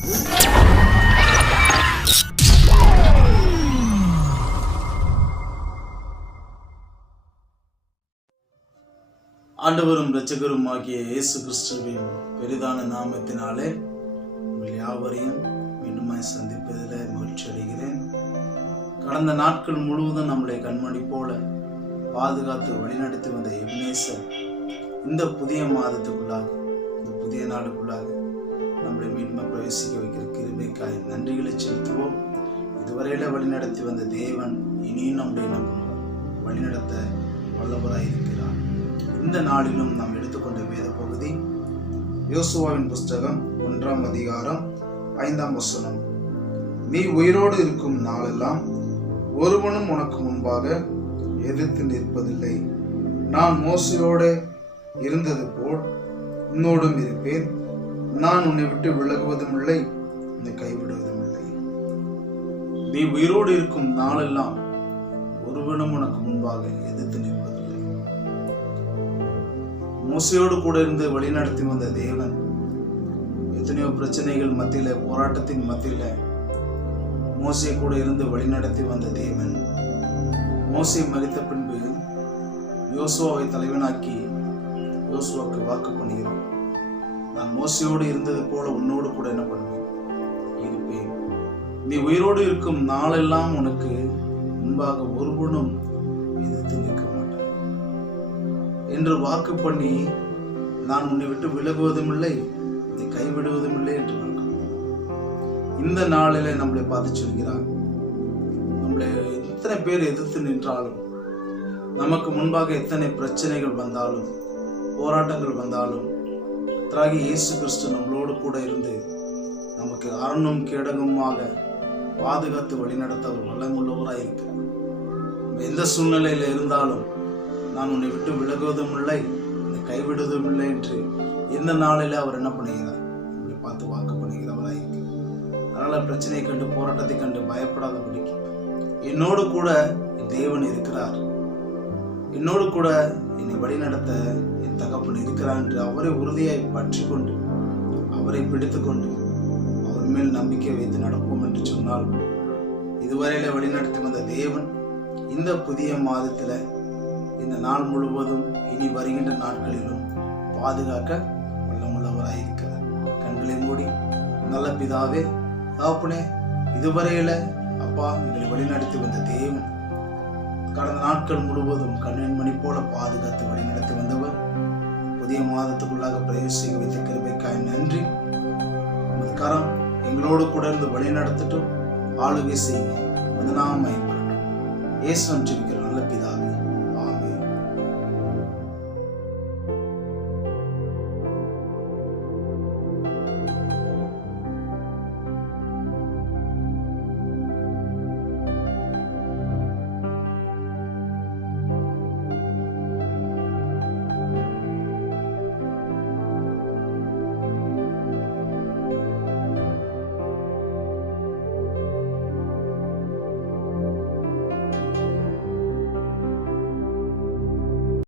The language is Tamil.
ஆண்டவரும் இரட்சகரும் ஆகிய இயேசு கிறிஸ்துவின் பெரிதான நாமத்தினாலே உங்கள் யாவரையும் மீண்டுமாய் சந்திப்பதில் மகிழ்ச்சி அடைகிறேன். கடந்த நாட்கள் முழுவதும் நம்மளை கண்மணி போல பாதுகாத்து வழிநடத்தி வந்த எபினேசர் இந்த புதிய மாதத்துக்குள்ளாக, இந்த புதிய நாளுக்குள்ளாக நம்மளை மீண்டும் பிரவேசிக்க வைக்கிற கிருபைக்காய் நன்றிகளை செலுத்துவோம். இதுவரையில வழிநடத்தி வந்த தேவன் இனியும் நம்முடைய வழிநடத்த வல்லவராய் இருக்கிறார். இந்த நாளிலும் நாம் எடுத்துக்கொண்ட வேத பகுதி யோசுவாவின் புஸ்தகம் 1ஆம் அதிகாரம் 5ஆம் வசனம். நீ உயிரோடு இருக்கும் நாளெல்லாம் ஒருவனும் உனக்கு முன்பாக எதிர்த்து நிற்பதில்லை. நான் மோசையோடு இருந்தது போல் உன்னோடும் இருப்பேன். நான் உன்னை விட்டு விலகுவதும் இல்லை, உன்னை கைவிடுவதும் இல்லை. நீ உயிரோடு இருக்கும் நாளெல்லாம் ஒருவனும் உனக்கு முன்பாக எதிர்த்து நிற்பதில்லை. மோசையோடு கூட இருந்து வழிநடத்தி வந்த தேவன் எத்தனையோ பிரச்சனைகள் மத்தியில, போராட்டத்தின் மத்தியில மோசை கூட இருந்து வழிநடத்தி வந்த தேவன் மோசை மரித்த பின்பு யோசுவாவை தலைவனாக்கி யோசுவாவுக்கு வாக்கு பண்ணுகிறான். நான் மோசையோடு இருந்தது போல உன்னோடு கூட என்ன பண்ணுவேன், இருப்பேன். நீ உயிரோடு இருக்கும் நாளெல்லாம் உனக்கு முன்பாக ஒருவனும் எதிர்த்து நிற்க மாட்டான் என்று வாக்கு பண்ணி, நான் உன்னை விட்டு விலகுவதும் இல்லை, நீ கைவிடுவதும் இல்லை என்று வாக்கு. இந்த நாளில நம்மளை பார்த்து சொல்கிறார், நம்மளை எத்தனை பேர் எதிர்த்து நின்றாலும், நமக்கு முன்பாக எத்தனை பிரச்சனைகள் வந்தாலும், போராட்டங்கள் வந்தாலும், திராகி இயேசு கிறிஸ்து நம்மளோடு கூட இருந்து நமக்கு அரணும் கேடகமாக பாதுகாத்து வழிநடத்த அவர் வல்லமுள்ளவராய் இருக்கிறார். எந்த சூழ்நிலையில இருந்தாலும் நான் உன்னை விட்டு விலகுவதும் இல்லை, உன்னை கைவிடுவதும் இல்லை என்று இந்த நாளில அவர் என்ன பண்ணுகிறார், இப்படி பார்த்து வாக்கு பண்ணுகிறவராய் இருக்கிறார். அதனால பிரச்சனையை கண்டு, போராட்டத்தை கண்டு பயப்படாதபடிக்கு என்னோடு கூட என் தேவன் இருக்கிறார், என்னோடு கூட என்னை வழிநடத்த என் தகப்பன் இருக்கிறார் என்று அவரை உறுதியாய் பற்றி கொண்டு, அவரை பிடித்து கொண்டு, அவர் மேல் நம்பிக்கை வைத்து நடப்போம் என்று சொன்னால், இதுவரையில வழிநடத்தி வந்த தேவன் இந்த புதிய மாதத்துல, இந்த நாள் முழுவதும் இனி வருகின்ற நாட்களிலும் பாதுகாக்க வல்லமுள்ளவராயிருக்கிறார். கண்களை மூடி, நல்ல பிதாவே, தகப்பனே, இதுவரையில அப்பா எங்களை வழிநடத்தி வந்த தேவன் கடந்த நாட்கள் முழுவதும் கண்ணின் மணி போல பாதுகாத்து வழிநடத்தி வந்தவர் புதிய மாதத்துக்குள்ளாக பிரவேசிக்க வைத்த கிருபைக்காய் நன்றி. உமது கரம் எங்களோடு கூட இருந்து வழி நடத்தட்டும், ஆளுகை செய்ய உமது நாமம் மகிமைப்படட்டும். இயேசு ஜெபிக்கிற நல்ல பிதாவே.